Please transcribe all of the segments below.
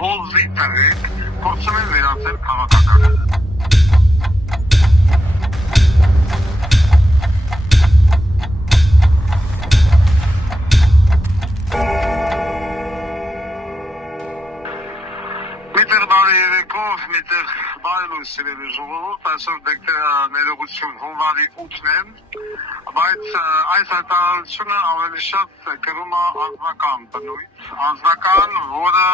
Բոլզի տղեկ փորձում են վերածել քաղաքական։ Միտեղ բարի երեկո, միտեղ բարի լույս սիրելի ժողովուրդ, այսօր ներողություն հունվարի 8-ն է, բայց այս հայտարարությունը ավելի շատ կրում է անձնական բնույթ, անձնական, որը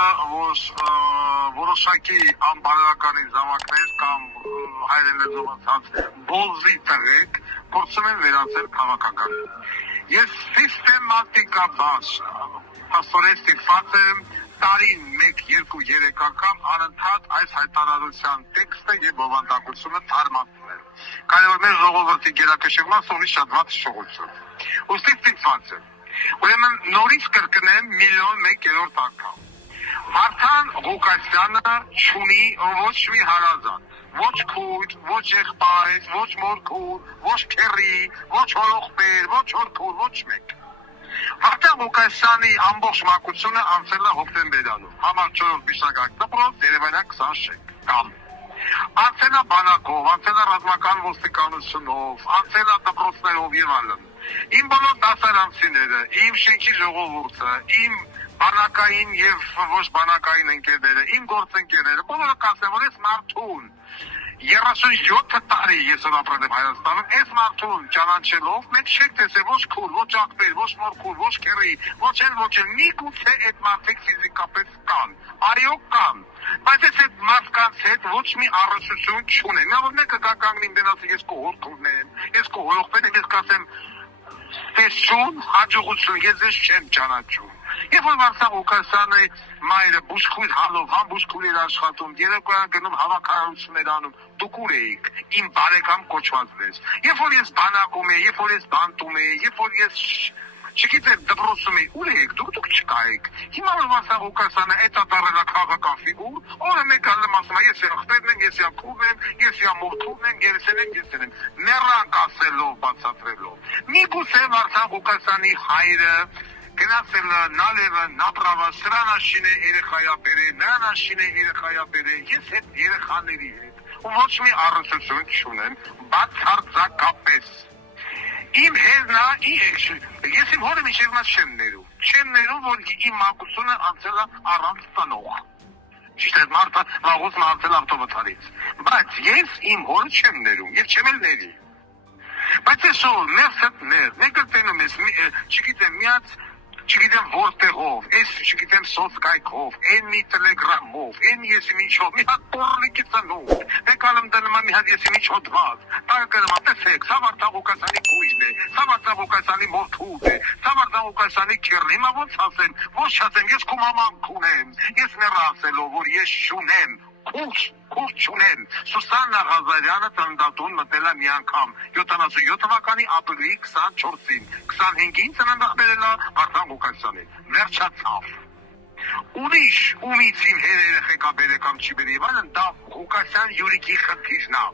որոշակի անբարոյական զավակներ կամ հայերեն լեզվով ասած բոլզի տղեկ փորձում են վերածել քաղաքական։ Ես սիստեմատիկաբար փաստորեն ստիպված եմ տարին 1, 2, 3 անգամ անընդհատ այս հայտարարության տեքստը եւ բովանդակությունը թարմացնել։ Քանի որ մեր ժողովրդի գերակշռումը սովի շատ վատ շողություն։ Ոստի ստիպված եմ։ Ուրեմն նորից կրկնեմ 1,000,000 անգամ։ Վարդան Ղուկասյանը չունի ոչ մի հարազատ, ոչ քույր, ոչ եղբայր, ոչ մորքուր, ոչ քեռի, ոչ հորողբեր, ոչ հորքուր, ոչ մեկ։ Վարդան Ղուկասյանի ամբողջ մանկությունը անցել է հոկտեմբերանում, համար 4 բիշակակ դպրոց, Երևանյան 20 շենք, կամ անցել է բանակով, անցել է ռազմական ոստիկանությունով, անցել է դպրոցներով եւ այլն։ Իմ բոլոր դասարանցիները, իմ շենքի ժողովուրդը, իմ բանակային եւ ոչ բանակային ընկերները, իմ գործընկերները, բոլորը կասեն, որ ես մարդուն 37 տարի ես ապրել եմ Հայաստանում, այս մարդուն ճանաչելով, մենք չեք տեսել ոչ քուր, ոչ աղբեր, ոչ մորքուր, ոչ քեռի, ոչ էլ, միգուցե այդ մարդիկ ֆիզիկապես կան, այո կան, բայց ես այդ մարդկանց հետ ոչ մի առնչություն չունեմ, նա որ մեկը գա կանգնի ինձ ասի ես քո հորքուրն եմ, ես քո հորողբերն եմ, ես կասեմ տեսություն, հաջողություն, ես ես չեմ ճանաչում։ Երբ որ Վարդան Ղուկասյանի մայրը բուժքույր հալով, բուժքույր էր աշխատում, երեկոյան գնում հավաքարարություններ անում, դուք ուր էիք, իմ բարեկամ կոչվածներ։ Երբ որ ես բանակում էի, երբ որ ես բանտում էի, երբ որ ես չգիտեմ դպրոցում էի, ուր էիք, դուք չկայիք։ Հիմա որ Վարդան Ղուկասյանը այդ դառնա քաղաքական ֆիգուր, օրը մեկ ալեմ ասում է, ես եղբայրն եմ, ես քուրն եմ, ես մորքուրն եմ, ես եմ, մեռանք ասելով, բացատրելով։ Միգուցե Վարդան Ղուկասյանի հայրը գնացել նալևը, նապրավը, սրանաշին է երեխայա բերե, նրանաշին է երեխայա բերե, ես հետ երեխաների հետ, ու ոչ մի առնչություն չունեմ, բացարձակապես։ Իմ հերնա, ես իմ հորը մինչև մաս չեմ ներում, որ իմ մանկությունը անցել է առանց տնող։ Ճիշտ է, մարդը վաղուց անցել ավտովթարից, բայց ես իմ հորը չեմ ներում, և չեմ էլ ների։ Բայց ես որ ներս հետ ներ, մեկը տենում ես, չգիտեմ, միած չգիտեմ որտեղով, ես չգիտեմ սոցկայքով, են մի տելեգրամով, են եսի միջով, մի հատ պորլիկի ծնունդ, մեկ ալում դնում է մի հատ եսի միջով դված, տակը կրում է, տեսեք, սա Վարդան Ղուկասյանի կույզն է, սա Վարդան Ղուկասյանի մորքուր է, սա Վարդան Ղուկասյանի քեռն է, հիմա ոնց ասեմ, ոչ ասեմ, ես քո մաման քունեմ, ես նրա ասելով, որ ես շունեմ, քուր չունեմ, Սուսաննա Ղազարյանը ծննդատուն մտել է մի անգամ, 77 թվականի ապրիլի 24-ին, 25-ին ծննդախ բերել է Վարդան Ղուկասյանին, վերջացավ։ Ուրիշ ումից իմ երեխեքա բերե կամ չի բերի, այլն դա Ղուկասյան Յուրիկի խնդիրն է։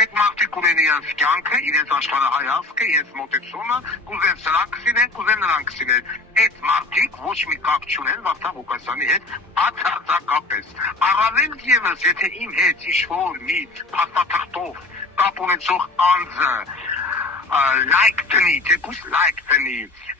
Այդ մարդիկ ունեն իրենց կյանքը, իրենց աշխարհայացքը, իրենց մոտեցումը, կուզեն սրանք սինեն, կուզեն նրանք սինեն։ Այդ մարդիկ ոչ մի կապ չունեն Վարդան Ղուկասյանի հետ բացարձակապես։ Առավել ևս, եթե իմ հետ ինչ-որ մի փաստաթղթով կապ ունեցող անձը լայք տնի,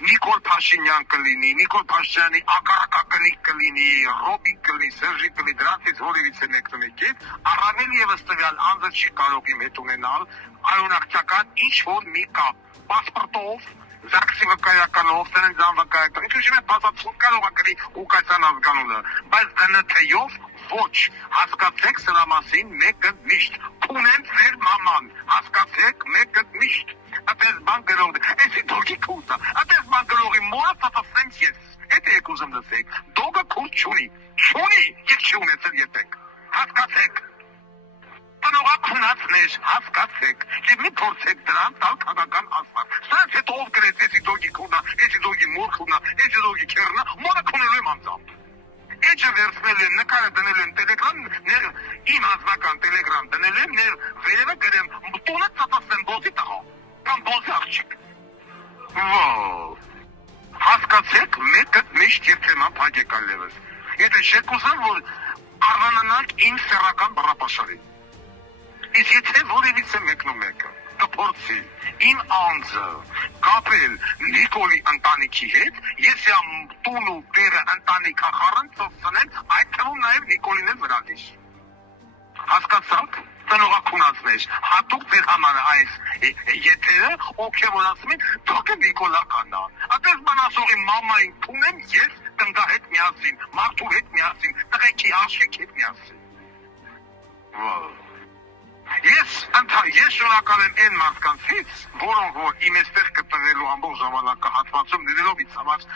Նիկոլ Փաշինյան կլինի, Նիկոլ Փաշինյանի ակարակակնիկ կլինի, Ռոբիկ կլինի, Սերժի կլինի, դրանցից որևիցե մեկը մեկից, առավել ևս տվյալ անձը չի կարող իմ հետ ունենալ արյունակցական ինչ-որ մի կապ, պասպորտով, ԶԱԳՍ-ի վկայականով, ծննդյան վկայականով, ինչու՞ բացատրում կարող է կրի Ղուկասյան ազգանունը, բայց ԴՆԹ-ով ոչ, հասկացեք սրա մասին մեկը միշտ, քունեմ ձեր մաման, հասկացեք մեկը միշտ, այդպես բան գրող, էսի դոգի քուզա, այդպես բան գրողի մորը տատասեմ ես, էդ եք ուզում լսեք, դոգը քուզ չունի, և չի ունեցել ետեք, հասկացեք, տնողա քունացներ, հասկացեք, և մի փորձեք դրան տալ քաղաքական ասված, սրանց հետ ով գրեց, էսի դոգի քունա, էսի դոգի մորքունա, էսի դոգի քեռնա, մորը քունելու եմ անձամբ։ Էջը վերցնել եմ, նկարը դնել եմ տելեգրամ, իմ անձնական տելեգրամ դնել եմ, վերևը գրեմ, տունը ծտասեմ բոզի տղա, կամ բոզի աղջիկ։ Հասկացեք, մեկը միշտ և թեման փակ եկալ լևս։ Եթե չեք ուզում, որ առանանանք իմ սեռական բռապաշարին։ Իսկ եթե որևիցե մեկը կփորձի իմ անձը կապել Նիկոլի ընտանիքի հետ, ես եմ տուն ու տեղը ընտանիքա խառնցնեմ, այդ թվում նաև Նիկոլին էլ վրադիշ։ Հասկացաք, տնողակունացներ, հատուկ ձեր համար այս եթերը օգևորացում են, դուք Նիկոլականն է։ Այդպես բանասողի մամային տունեմ ես տնկա հետ միասին, մարդու հետ միասին, տղեկի աշեք հետ միասին։ Ես շնորհակալ եմ այն մարդկանցից, որոնք որ իմ այստեղ կտնելու ամբողջ ժամանակահատվածում լինելով ինձ համար,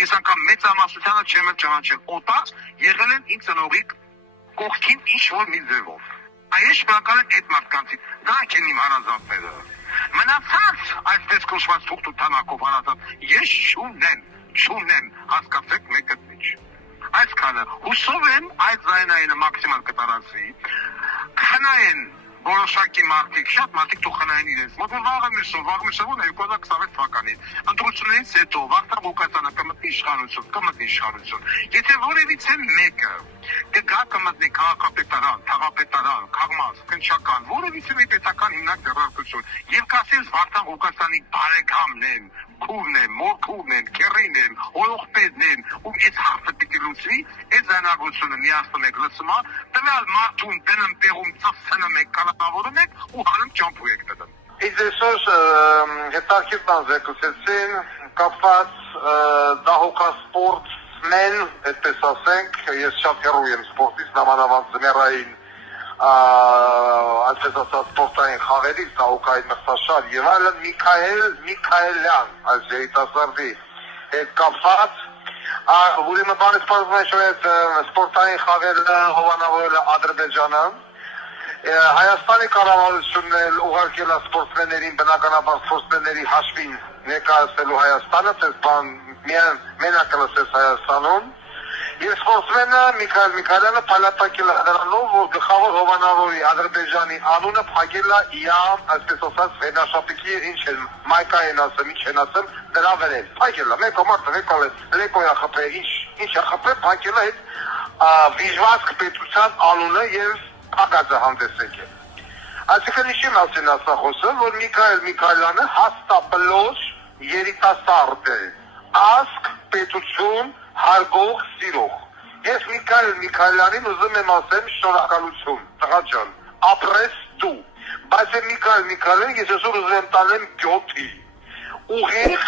ես անգամ մեծամասնությանը չեմ ճանաչել, օտար եղել են ինձ ծնողի կողքին ինչ-որ մի ձևով։ Ես շնորհակալ եմ այդ մարդկանցից, դրանք են իմ հարազատները։ Մնացած այսպես կոչված թուղթ ու թանակով հարազատ, ես չունեմ, հասկացեք մեկը ինչ։ Այսքանը հուսով եմ այդ զայնայինը մաքսիմալ կտարածվի, խնայեն որոշակի մարդիկ, շատ մարդիկ թող խնայեն իրենց, մոտ վաղը մյուսով 2026 թվականին, ընտրություններից հետո Վարդան Ղուկասյանը կմտնի իշխանություն, եթե որևիցե մեկը կգա կմտնի քաղաքապետարան, թաղապետարան, քաղմաս, կնչական, որևիցե մի պետական հիմնակ ձեռնարկություն եւ կասես Վարդան Ղուկասյանի բարեկամն են, քուրն են, մորքուրն են, քերին են, օրողպետն են, ու այս հարցը պիտի լուծվի, այս զանագությունը միացնում եք լսում, տվյալ մարդուն տնեմ տեղում ծծնում եք, կալավորում եք ու հանում ճամփու եք տնում։ Իսկ այսօր հետաքրքիր բան զեկուցեցին կապված դահոկասպորտмен, այդպես ասենք, ես շատ հեռու եմ սպորտից, նամանավանդ զմերային այսպես ասած սպորտային խաղերից, դահոկային մրցաշար եւ այլն Միքայելյան, այս երիտասարդի հետ կապված ուրեմն բանից պարզվում է այդ սպորտային խաղերը հովանավորել է Ադրբեջանը, Հայաստանի կառավարությունն էլ ուղարկել է սպորտսմեններին, բնականաբար սպորտսմենների հաշվին ներկայացնելու Հայաստանը, այս բան մենակ լսես Հայաստանում, եւ սպորտսմենը Միքայել Միքայելյանը փայլատակել է դրանով, որ գլխավոր հովանավորի Ադրբեջանի անունը փակել է իամ, այսպես ասած, վերնաշապիկի ինչ են, մայկային ասեմ, ինչ են ասեմ, դրա վերել, փակել է, մեկ մարդը եկալ է, լեկոյա խփել, ինչ է խփել, փակել է այդ վիժվածք պետության անունը եւ ակածը հանդես եկել։ Այսինքն ինչի մասին ասա խոսը, որ Միքայել Միքայելյանը հաստաբլոջ երիտասարդ է, ասք պետություն հարգող սիրող։ Ես Միքայել Միքայելյանին ուզում եմ ասեմ շնորհակալություն, տղա ջան, ապրես դու։ Բայց Միքայել Միքայելյանին ես այսօր ուզում եմ տանեմ գյոթի։ Ուղիղ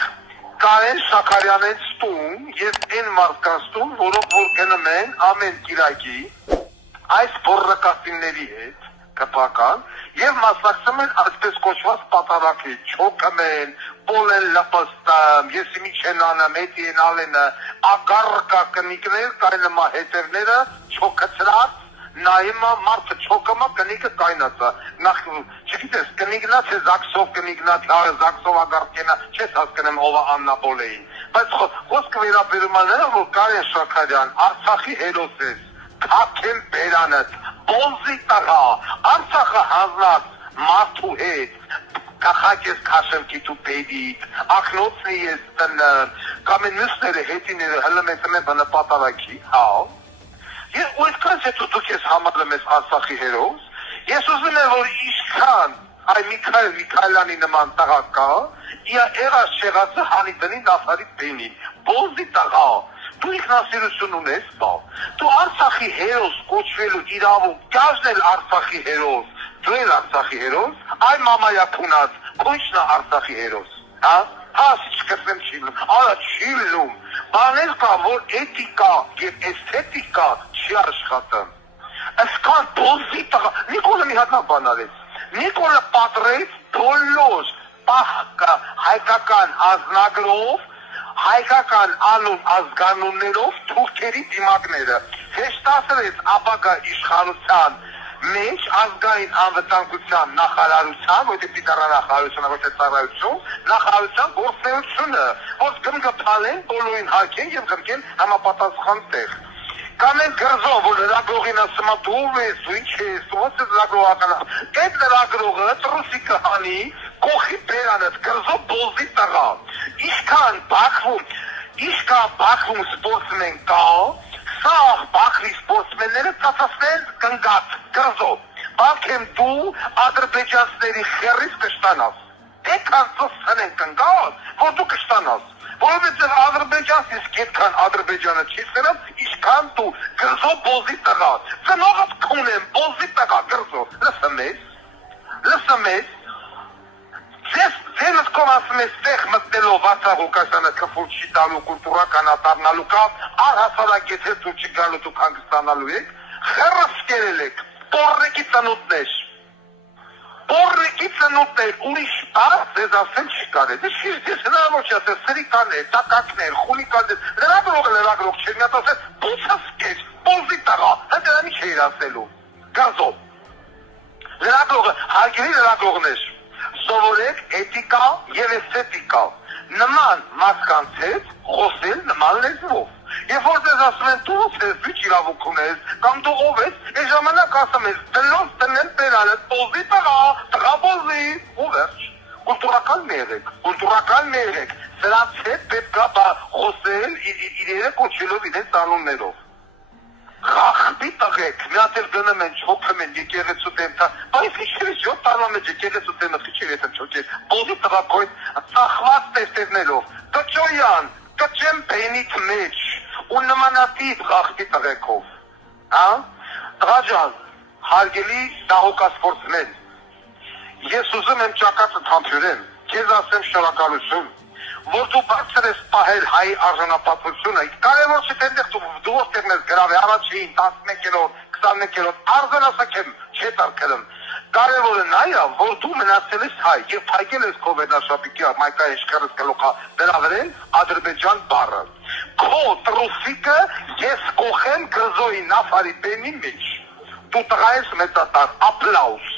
Կարեն Շաքարյանից տուն եւ այն մարդկանց տուն, որոնք որ գնում են ամեն կիրակի այս բորրակասինների հետ կպական եւ մասնակցում են այսպես կոչված պատարակի, չոքում են, բոլեն լպստամ, ես մի չեն անեմ, էդի են ալենը, ագարկա կնիկներ, կայնմա հետևները, չոքծրած, նայմա մարդը չոքմա, կնիկը կայնացա, նախ, չգիտես, կնիկնա, թե զաքսով կնիկնա, զաքսով ագարկենա, չես հասկնեմ ովա Աննա Բոլեին, բայց խոսքը վերաբերում է նրա, որ Կարեն Շաքարյան, Արցախի հերոս ես, Քաքեն բերանդ, բոնզի տղա, Արցախը հանձնած մարդու հետ, կախակ ես քաշեմ կիտու պետիք, ակնոցն ես տնը, կամ են մյուսները հետիները հլմեցում են բնապատարակի, Ես ու այդքանց հետո դուք ես համարում ես Արցախի հերոս, ես ուզում եմ, որ իշքան այ Միքայել Միքայելյանի նման տղա կա, իա եղած չեղածը հանի տնի նավարի բենին, բոնզի տղա, դու ինքնասիրություն ունես, դու Արցախի հերոս կոչվելու իրավունք, կազն էլ Արցախի հերոս, դու էլ Արցախի հերոս, այ մամայա փունած, քույնչն է Արցախի հերոս, չկսեմ չիլում, արա չիլում, բաներ կա, որ էթիկա և էսթետիկա չի աշխատում, ըսկան բոնզի տղա, Նիկոլը մի հատնա բան արեց, Նիկոլը պատրեց բոլոր հայկական ազնագրով, հայկական անուն ազգանուններով թուրքերի դիմակները, հեշտացրեց ապագա իշխանության մեջ ազգային անվտանգության նախարարության, ոչ թե պիտառանախարարությունը, ոչ թե ծառայություն, նախարարության գործունեությունը, որ կմգփալեն, բոլորին հագեն եւ գրկեն համապատասխան տեղ։ Կամ են գրզով, որ լրագրողին ասում է դու ես, ու ինչ ես, ո՞նց է լրագրողական։ Այդ լրագրողը ռուսիկը հանի, կողքի բերանդ գրզով բոզի տղա։ Ինչքան Բաքվում սպորտսմեն կա, Սաղ բաքրի սպորտսմենները ծածասնեն կնգած, կրզով, բաքեմ դու ադրբեջանցների խերից կշտանաս, էքան ծսցնեն կնգած, որ դու կշտանաս, որովհետև Ադրբեջանց իսկ այդքան Ադրբեջանը չի սրում, ինչքան դու կրզով բոզի տղա, ծնողդ քունեմ բոզի տղա կրզով, լսը մեզ, Ձենս կոմ ասում ես տեղ մտնելով Վարդակ Ղուկասյանը քֆուր չի տալու կուլտուրական ատառնալու կամ առհասարակ եթե դու չգալու դուք հանգստանալու եք, խեռս կերել եք, Պորրեկի ծնոտներ, ուրիշ բառ ձեզ ասել չի կարել, ես հնարավոր չի ասել, սրիկաներ, տակակներ, խունիկաներ, լրագրող չէր միատ ասել, բոցս կեր, բոզի տղա, հնդրանի չէր ասելու, գազով, լրագրողը, հարգելի լրագրողներ, սովորեք էթիկա և էսթետիկա, նման մարդկանց հետ խոսել նման լեզվով, երբ որ ձեզ ասում են դու ով ես, դու իրավունք ունես, կամ դու ով ես, այս ժամանակ ասում ես դլոց տնեն տերանը, բոզի տղա բոզի, ու վերջ, կուլտուրական մերեք, սրանց հետ պետք է խոսել իրերը կոչելով իրենց անուններով, Խախտի տղեք, մի հատ էլ գնում են, չոքում են, եկեղեցու դեմ, բայց իչքերից 7 տարվա մեջ եկեղեցու դեմը քիչեր եթե չոքեր, բոզի տղակոյն ծախված տեստերներով, կճոյան, կճեմ բենիք մեջ, ու նմանատիվ խախտի տղեկով, տղաջան, հարգելի դահոկասպորտսմեն, ես ուզում եմ ճակատը թամփյուրեմ, քեզ ասեմ շնորհակալություն, որ դու բարձր ես պահել հայի արժանապատվությունը, կարևոր չէ տենտեղ դու որտեղ ես գրավ է, առաջին, 11-րդ, 21-րդ, արժանասակեմ չէ տարկելում, կարևորը նա է, որ դու մնացել ես հայ, և փայգել ես քո վերնաշապիկի մայկա էշկերս կլոքա դրավերեն Ադրբեջան բառը, քո տրուսիկը ես կոխեմ գրզոյի նավարի բեմի մեջ, դու տղա ես մեծատար, ապլաուս,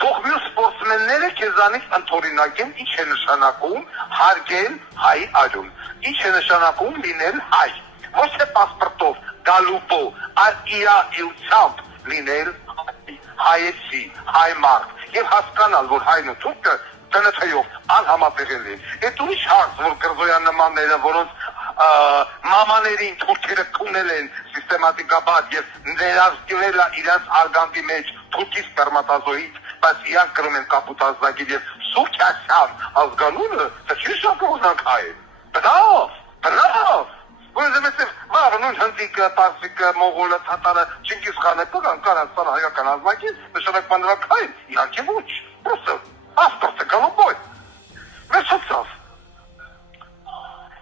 Թող մյուս սպորտսմենները քեզանից ընդօրինակեն ինչ է նշանակում հարգել հայ արյուն, ինչ է նշանակում լինել հայ, ոչ թե պասպորտով, գալուպով, այլ իրայությամբ լինել հայեցի, հայ մարդ և հասկանալ, որ հայն ու թուրքը տնթեյով անհամատեղել են։ Էդ ուրիշ հարց, որ Կրզոյան նմանները, որոնց մամաներին թուրքերը կունել են սիստեմատիկաբար և ներազգվել իրենց արգանդի մեջ թուրքի սպերմատազոիդ, բայց իրանք կրում են կապուտ ազգագիր և սուրքյասյան ազգանունը, դա չի շակողնանք հայեն, բնավ, որովհետև վաղ նույն հնդիկը, պարսիկը, մողոլը, թատարը, Չինգիզ խանը կգան Կարաստան հայական ազգագիր, նշանակ բանդրակ հայեն, իրանք ոչ, պրոստը, ասպորտը կալոբոյ, վերջացավ։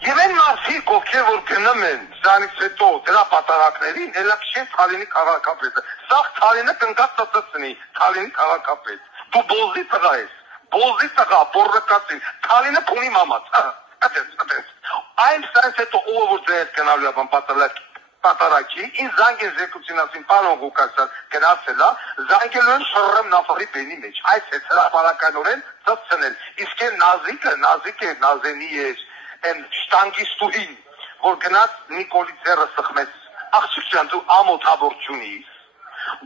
Եվ այն մարդիկ, ովքեր որ գնում են սրանից հետո դրա պատարակներին, ելակ չեն Թալինի քաղաքապետը, սաղ Թալինը կնգած ծծծնի, Թալինի քաղաքապետ, դու բոզի տղա ես, բոզի տղա, բորրկացին, Թալինը փունի մամաց, ատենց, այն սրանից հետո ով որ ձեր կնալու է պատարակի, ինձ զանգ են զեկուցին ասին, պարոն Ղուկասյան գնացելա, զանգելու են շռռեմ նավարի բենի մեջ, այս է հրապարականորեն ծծցնել, իսկ են նազիկ է, նազենի էր, են շտանգիստուհին, որ գնաց Նիկոլի ձեռը սխմեց, աղջիկ ջան դու ամոթ հաբորդ չունիս,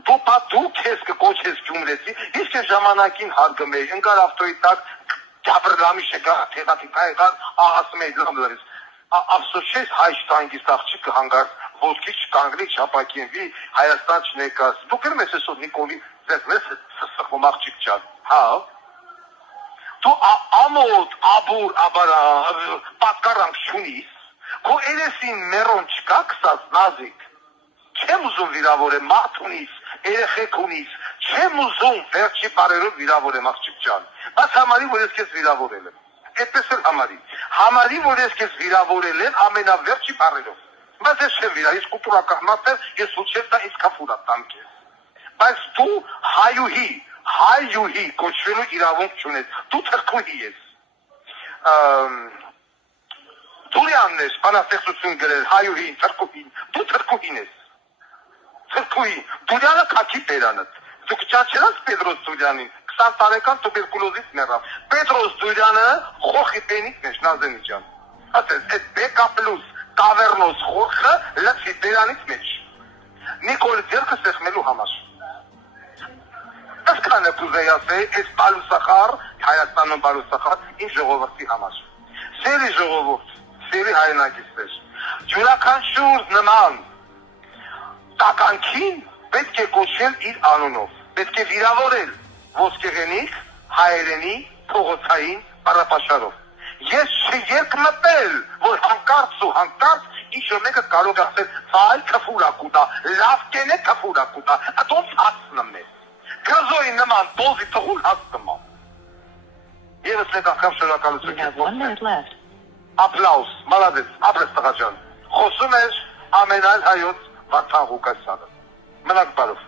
դու քեզ կկոչես Գյումրեցի, իսկ է ժամանակին հարգում էի, ընկար ավտոյի տակ, Ջաբրլամի շեգա, թեղատիկա եղար, ասում էի լամ լրից, ափսոս չես հայ շտանգիստ աղջիկը հանգարտ, ոսկի չկանգնի, չապակինվի, Հայաստան չներկաս, դու գրում ես այսօր Նիկոլի ձեռը սխմում աղջիկ ջան, դու ամոթ, աբուր, պատկարանք չունիս, քո երեսին մերոն չկա կսած նազիկ, չեմ ուզում վիրավորեմ, մարդ ունիս, երեխեք ունիս, չեմ ուզում վերջի բարերով վիրավորեմ աղջիկ ջան, բայց համարի, որ ես քեզ վիրավորել եմ, այդպես էլ համարի, որ ես քեզ վիրավորել եմ ամենավերջի բարերով, բայց ես չեմ վիրա, ես կուտուրական մարդ եմ, ես ուչես դա ինձ կաֆուրա տամ քեզ, բայց դու հայյուհի կոչվելու իրավունք չունես, դու թրքուհի ես, Դուրյանն ես, բանաստեղծություն գրել, հայուհին, թրքուհին, դու թրքուհին ես, Դուրյանը կաքի բերանըտ, դուք ճաչերած Պետրոս Դուրյանին, 20 տարեկան տուբերկուլոզից մեռավ, Պետրոս Դուրյանը խոխի բենիք նեշ, նազենի ջան, ասես, այդ բեկա պլուս, կավերնոս խորխը լծի բերանից մեջ, Նիկոլի ձերքը սեղմելու համար, Այսքանը կուզեի ասել, այս բալուսախար, Հայաստանում բալուսախար, ինչ ժողովրդի համար, սերի ժողովուրդ, սերի հայրենակիցներ, յուրաքանչյուր նման տականքին պետք է կոչել իր անունով, պետք է վիրավորել ոսկեղենիկ հայերենի փողոցային առապաշարով։ Ես չերկմտել, որ հանկարծ ինչ-որ մեկը կարող է ասել, այ թֆուրակուտա, լավ կեն է թֆուրակուտա, ատոնց հասնմ է։ Գրզոյի նման տոզի թղուլ հասնմ է։ Եվս մեկ անգամ շնորհակալություն։ Ապլաուս, մալադես, ապրես տղաջան։ Խոսում էր ամենայլ հայոց Վարդան Ղուկասյանը։ Մնաք բարով։